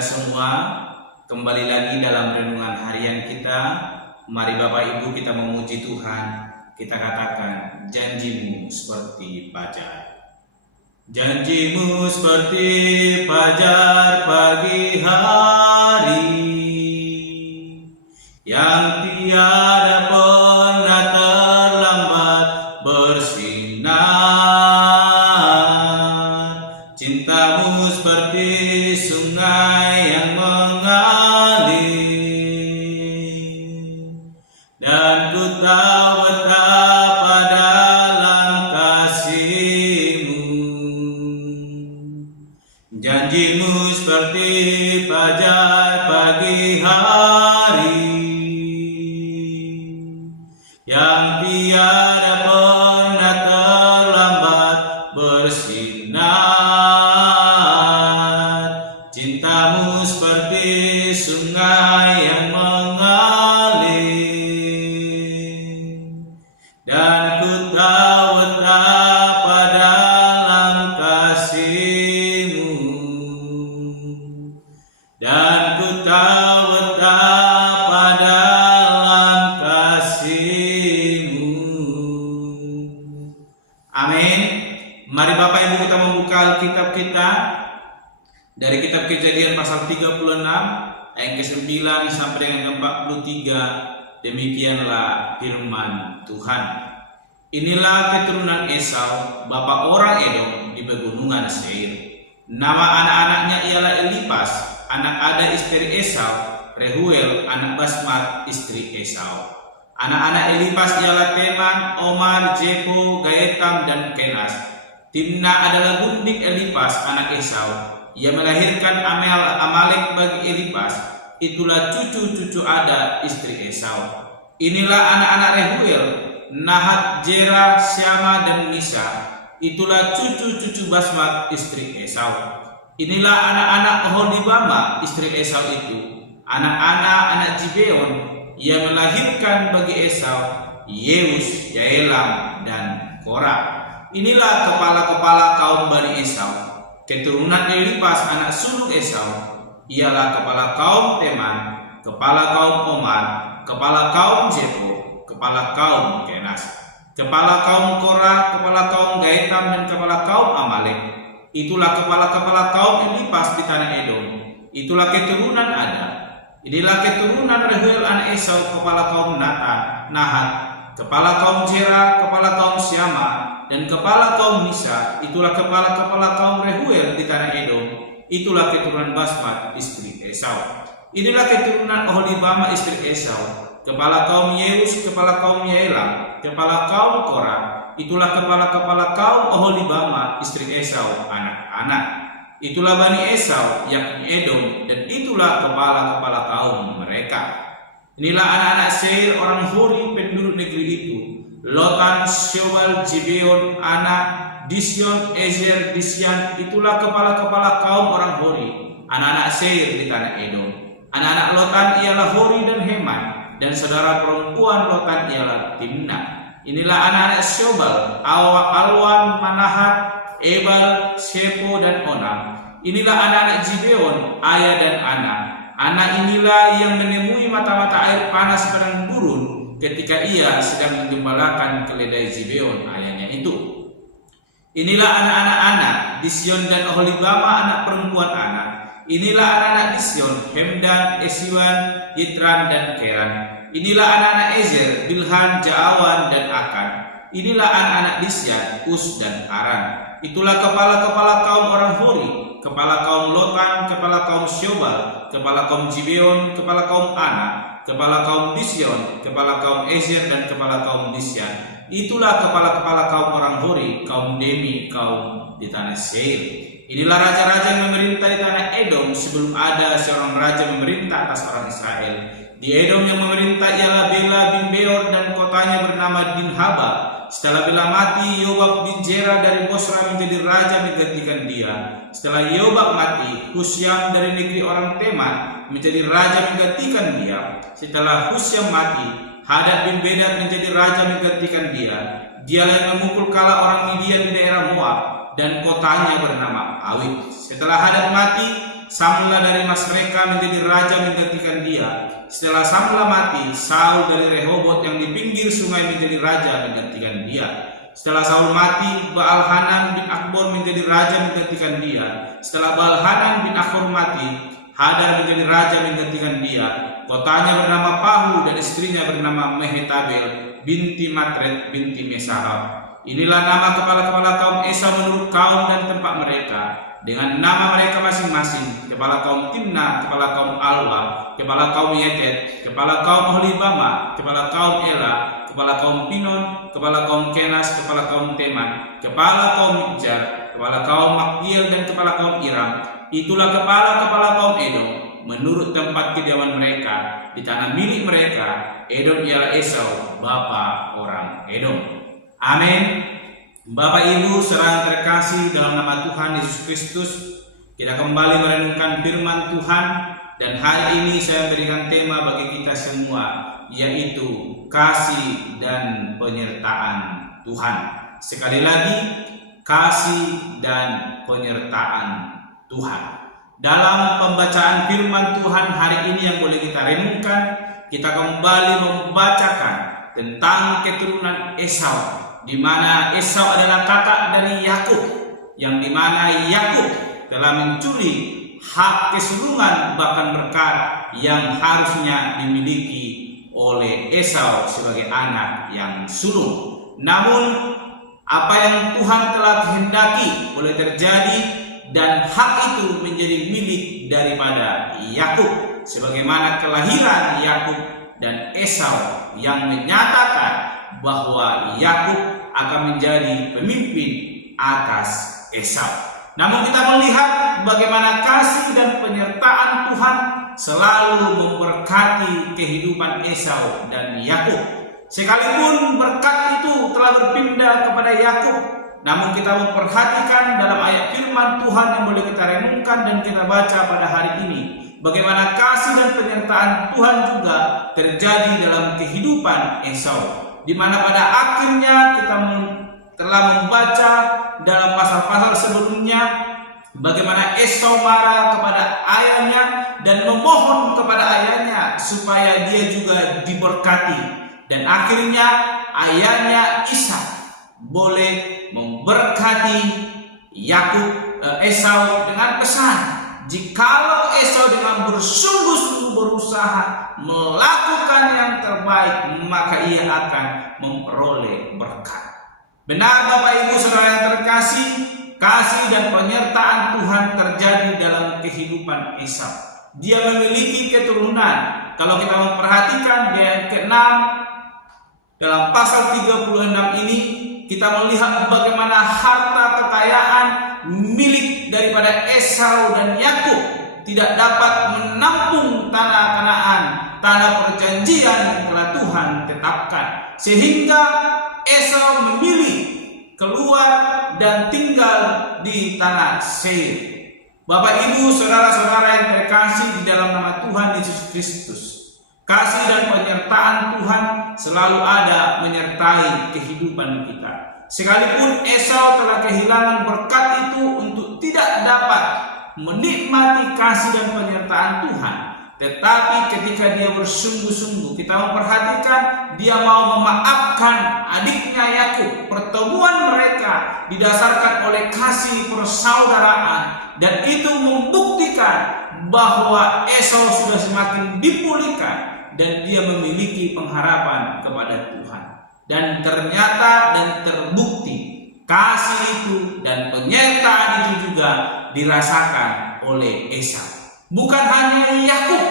kita semua, kembali lagi dalam renungan harian kita. Mari Bapak Ibu kita memuji Tuhan. Kita katakan, janjimu seperti fajar. Janjimu seperti fajar pagi hari, yang tiada pernah terlambat bersinar. Cintamu seperti sungai yang mengalir, dan ku tahu betapa dalam kasih-Mu. Janjimu seperti fajar pagi hari, yang tiada pernah terlambat bersinar. Cintamu seperti sungai yang mengalir, dan ku tahu betapa dalam kasih-Mu, dan ku tahu betapa dalam kasih-Mu. Amin. Mari Bapak Ibu kita membuka Alkitab kita dari kitab Kejadian pasal 36 ayat ke-9 sampai dengan ke-43. Demikianlah firman Tuhan. Inilah keturunan Esau, bapak orang Edom di pegunungan Seir. Nama anak-anaknya ialah Elipas, anak Ada istri Esau, Rehuel, anak Basmat istri Esau. Anak-anak Elipas ialah Teman, Omar, Jebo, Gaetam, dan Kenas. Timna adalah gundik Elipas, anak Esau. Ia melahirkan Amalek bagi Elipas. Itulah cucu-cucu Ada istri Esau. Inilah anak-anak Rehuel, Nahat, Jera, Syama, dan Misa. Itulah cucu-cucu Basmat istri Esau. Inilah anak-anak Oholibama istri Esau itu, anak-anak Gibeon. Ia melahirkan bagi Esau Yeus, Yaelam, dan Korah. Inilah kepala-kepala kaum Bani Esau. Keturunan Elipas anak sulung Esau ialah kepala kaum Teman, kepala kaum Omar, kepala kaum Jebo, kepala kaum Kenas, kepala kaum Korah, kepala kaum Gaetam, dan kepala kaum Amalek. Itulah kepala-kepala kaum Elipas di tanah Edom. Itulah keturunan Ada. Inilah keturunan Rehuel anak Esau, kepala kaum Nahat, kepala kaum Jera, kepala kaum Syama, dan kepala kaum Misa. Itulah kepala-kepala kaum Rehuel di tanah Edom. Itulah keturunan Basmat istri Esau. Inilah keturunan Oholibama istri Esau, kepala kaum Yeus, kepala kaum Yaelam, kepala kaum Korah. Itulah kepala-kepala kaum Oholibama istri Esau, anak-anak. Itulah Bani Esau, yakni Edom, dan itulah kepala-kepala kaum mereka. Inilah anak-anak Seir, orang Hori, penduduk negeri itu: Lotan, Syobal, Gibeon, anak Disyon, Ezer, Disyan. Itulah kepala-kepala kaum orang Hori, anak-anak Seir di tanah Edom. Anak-anak Lotan ialah Hori dan Heman, dan saudara perempuan Lotan ialah Timna. Inilah anak-anak Syobal, Alwan, Manahat, Ebal, Shepo, dan Onam. Inilah anak-anak Gibeon, Ayah dan Ana. Anak inilah yang menemui mata-mata air panas padang gurun ketika ia sedang menggembalakan keledai Gibeon ayahnya itu. Inilah anak-anak Ana, Disyon dan Oholibama anak perempuan Ana. Inilah anak-anak Disyon, Hemdan, Esiwan, Yitran, dan Keran. Inilah anak-anak Ezer, Bilhan, Jaawan, dan Akan. Inilah anak-anak Disyan, Us, dan Aran. Itulah kepala-kepala kaum orang Hori, kepala kaum Lotan, kepala kaum Syobal, kepala kaum Gibeon, kepala kaum Ana, kepala kaum Disyon, kepala kaum Ezer, dan kepala kaum Disyan. Itulah kepala-kepala kaum orang Hori, kaum Demi, kaum di tanah Seir. Inilah raja-raja yang memerintah di tanah Edom sebelum ada seorang raja memerintah atas orang Israel. Di Edom yang memerintah ialah Bela bin Beor, dan kotanya bernama Dinhaba. Setelah Bela mati, Yobab bin Jera dari Bosra menjadi raja menggantikan dia. Setelah Yobab mati, Husyam dari negeri orang Teman menjadi raja menggantikan dia. Setelah Husyam mati, Hadad bin Bedad menjadi raja menggantikan dia. Dialah yang memukul kala orang Midian di daerah Moab, dan kotanya bernama Awit. Setelah Hadad mati, Samla dari mas mereka menjadi raja menggantikan dia. Setelah Samla mati, Saul dari Rehobot yang di pinggir sungai menjadi raja menggantikan dia. Setelah Saul mati, Baal-Hanan bin Akbor menjadi raja menggantikan dia. Setelah Baal-Hanan bin Akbor mati, Hadar menjadi raja menggantikan dia. Kotanya bernama Pahu dan istrinya bernama Mehetabel binti Matred binti Mesahab. Inilah nama kepala-kepala kaum Esau menurut kaum dan tempat mereka, dengan nama mereka masing-masing: kepala kaum Timna, kepala kaum Alwa, kepala kaum Yetet, kepala kaum Oholibama, kepala kaum Ela, kepala kaum Pinon, kepala kaum Kenas, kepala kaum Teman, kepala kaum Mikjar, kepala kaum Makdiel, dan kepala kaum Iram. Itulah kepala-kepala kaum Edom menurut tempat kediaman mereka di tanah milik mereka. Edom ialah Esau, bapa orang Edom. Amin. Bapak Ibu saudara terkasih dalam nama Tuhan Yesus Kristus, kita kembali merenungkan firman Tuhan, dan hari ini saya berikan tema bagi kita semua, yaitu kasih dan penyertaan Tuhan. Sekali lagi, kasih dan penyertaan Tuhan. Dalam pembacaan firman Tuhan hari ini yang boleh kita renungkan, kita kembali membacakan tentang keturunan Esau, di mana Esau adalah kakak dari Yakub, yang di mana Yakub telah mencuri hak kesulungan bahkan berkat yang harusnya dimiliki oleh Esau sebagai anak yang sulung. Namun apa yang Tuhan telah kehendaki boleh terjadi, dan hak itu menjadi milik daripada Yakub, sebagaimana kelahiran Yakub dan Esau yang menyatakan bahwa Yakub akan menjadi pemimpin atas Esau. Namun kita melihat bagaimana kasih dan penyertaan Tuhan selalu memberkati kehidupan Esau dan Yakub. Sekalipun berkat itu telah berpindah kepada Yakub, namun kita memperhatikan dalam ayat firman Tuhan yang boleh kita renungkan dan kita baca pada hari ini, bagaimana kasih dan penyertaan Tuhan juga terjadi dalam kehidupan Esau, di mana pada akhirnya kita telah membaca dalam pasal-pasal sebelumnya bagaimana Esau marah kepada ayahnya dan memohon kepada ayahnya supaya dia juga diberkati, dan akhirnya ayahnya Ishak boleh memberkati Esau dengan pesan, jikalau Esau dengan bersungguh-sungguh berusaha melakukan yang terbaik, maka ia akan memperoleh berkat. Benar Bapak Ibu saudara yang terkasih, kasih dan penyertaan Tuhan terjadi dalam kehidupan Esau. Dia memiliki keturunan. Kalau kita memperhatikan di ayat ke-6 dalam pasal 36 ini, kita melihat bagaimana harta kekayaan milik daripada Esau dan Yakub tidak dapat menampung tanah Kanaan, tanah perjanjian yang telah Tuhan tetapkan, sehingga Esau memilih keluar dan tinggal di tanah Seir. Bapak Ibu saudara-saudara yang terkasih di dalam nama Tuhan Yesus Kristus, kasih dan penyertaan Tuhan selalu ada menyertai kehidupan kita. Sekalipun Esau telah kehilangan berkat itu untuk tidak dapat menikmati kasih dan penyertaan Tuhan, tetapi ketika dia bersungguh-sungguh, kita memperhatikan dia mau memaafkan adiknya Yakub. Pertemuan mereka didasarkan oleh kasih persaudaraan, dan itu membuktikan bahwa Esau sudah semakin dipulihkan dan dia memiliki pengharapan kepada Tuhan. Dan ternyata dan terbukti kasih itu dan penyertaan itu juga dirasakan oleh Esau. Bukan hanya Yakub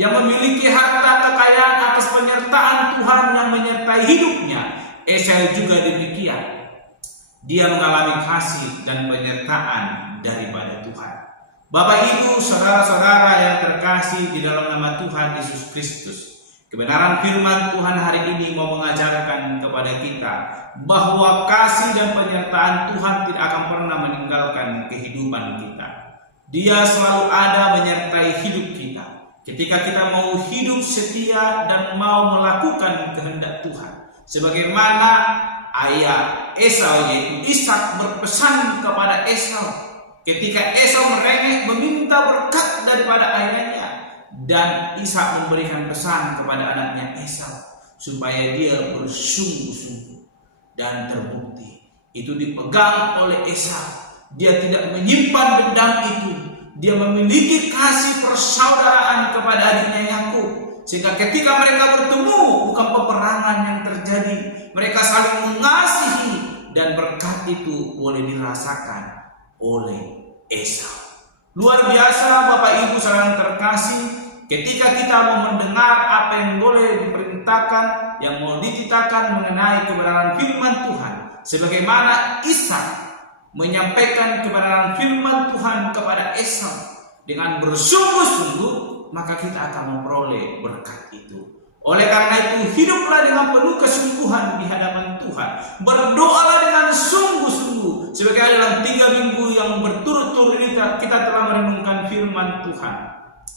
yang memiliki harta kekayaan atas penyertaan Tuhan yang menyertai hidupnya, Esau juga demikian. Dia mengalami kasih dan penyertaan daripada Tuhan. Bapak Ibu saudara-saudara yang terkasih di dalam nama Tuhan Yesus Kristus, kebenaran firman Tuhan hari ini mau mengajarkan kepada kita bahwa kasih dan penyertaan Tuhan tidak akan pernah meninggalkan kehidupan kita. Dia selalu ada menyertai hidup kita ketika kita mau hidup setia dan mau melakukan kehendak Tuhan. Sebagaimana ayah Esau yaitu Ishak berpesan kepada Esau, ketika Esau merengek meminta berkat daripada ayahnya, dan Ishak memberikan pesan kepada anaknya Esau supaya dia bersungguh-sungguh, dan terbukti itu dipegang oleh Esau. Dia tidak menyimpan dendam itu. Dia memiliki kasih persaudaraan kepada adiknya Yakub, sehingga ketika mereka bertemu bukan peperangan yang terjadi, mereka saling mengasihi, dan berkat itu boleh dirasakan oleh Esau. Luar biasa Bapak Ibu saudara terkasih, ketika kita mau mendengar apa yang boleh diperintahkan, yang mau dititahkan mengenai kebenaran firman Tuhan, sebagaimana Ishak menyampaikan kebenaran firman Tuhan kepada Esau dengan bersungguh-sungguh, maka kita akan memperoleh berkat itu. Oleh karena itu, hiduplah dengan penuh kesungguhan di hadapan Tuhan. Berdoalah dengan sungguh-sungguh. Sebagai dalam 3 minggu yang berturut-turut ini kita telah merenungkan firman Tuhan.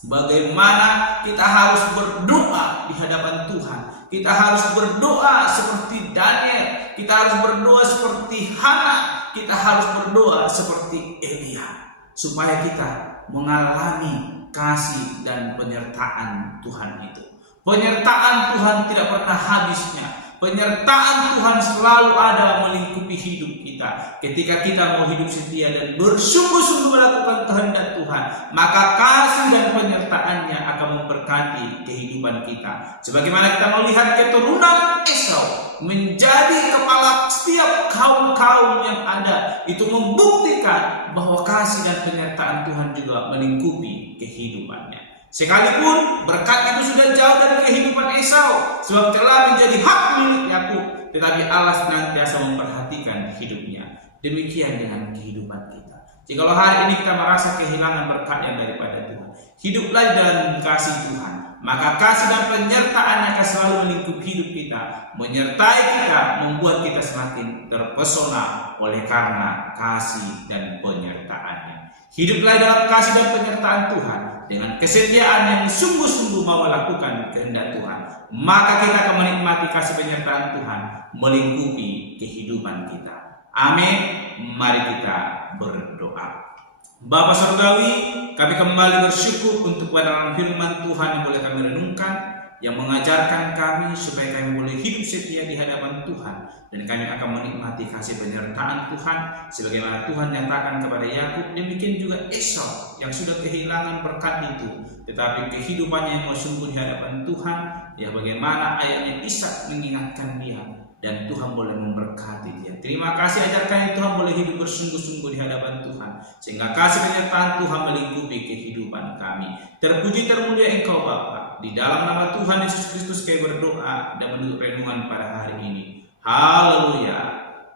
Bagaimana kita harus berdoa di hadapan Tuhan. Kita harus berdoa seperti Daniel. Kita harus berdoa seperti Hana. Kita harus berdoa seperti Elia, supaya kita mengalami kasih dan penyertaan Tuhan itu. Penyertaan Tuhan tidak pernah habisnya. Penyertaan Tuhan selalu ada melingkupi hidup kita. Ketika kita mau hidup setia dan bersungguh-sungguh melakukan kehendak Tuhan, maka kasih dan penyertaannya akan memberkati kehidupan kita. Sebagaimana kita melihat keturunan Esau menjadi kepala setiap kaum-kaum yang ada, itu membuktikan bahwa kasih dan penyertaan Tuhan juga melingkupi kehidupannya. Sekalipun berkat itu sudah jauh dari kehidupan Esau, sebab telah menjadi hak milik Yakub, tetapi Allah senantiasa memperhatikan hidupnya. Demikian dengan kehidupan kita. Jikalau hari ini kita merasa kehilangan berkat yang daripada Tuhan, hiduplah dalam kasih Tuhan, maka kasih dan penyertaannya akan selalu melingkupi hidup kita, menyertai kita, membuat kita semakin terpesona oleh karena kasih dan penyertaannya. Hiduplah dalam kasih dan penyertaan Tuhan dengan kesetiaan yang sungguh-sungguh mau melakukan kehendak Tuhan, maka kita akan menikmati kasih penyertaan Tuhan melingkupi kehidupan kita. Amin. Mari kita berdoa. Bapa Surgawi, kami kembali bersyukur untuk kebenaran firman Tuhan yang boleh kami renungkan, yang mengajarkan kami supaya kami boleh hidup setia di hadapan Tuhan, dan kami akan menikmati kasih penyertaan Tuhan sebagaimana Tuhan nyatakan kepada Yakub. Demikian juga Esau yang sudah kehilangan berkat itu, tetapi kehidupannya yang sungguh di hadapan Tuhan, ya bagaimana ayahnya Ishak mengingatkan dia, dan Tuhan boleh memberkati dia. Terima kasih, ajarkan Tuhan boleh hidup bersungguh-sungguh di hadapan Tuhan, sehingga kasih penyertaan Tuhan melingkupi kehidupan kami. Terpuji termulia Engkau Bapa. Di dalam nama Tuhan Yesus Kristus kami berdoa dan menutup renungan pada hari ini. Haleluya.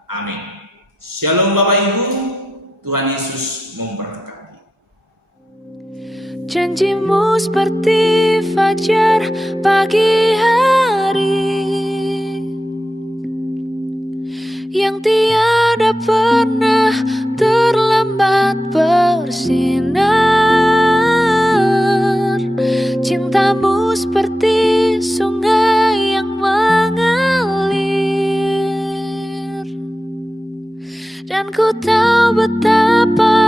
Amin. Shalom Bapak Ibu. Tuhan Yesus memberkati. Janjimu seperti fajar pagi hari yang tiada pernah terlambat bersinar. Cintamu seperti sungai yang mengalir, dan ku tahu betapa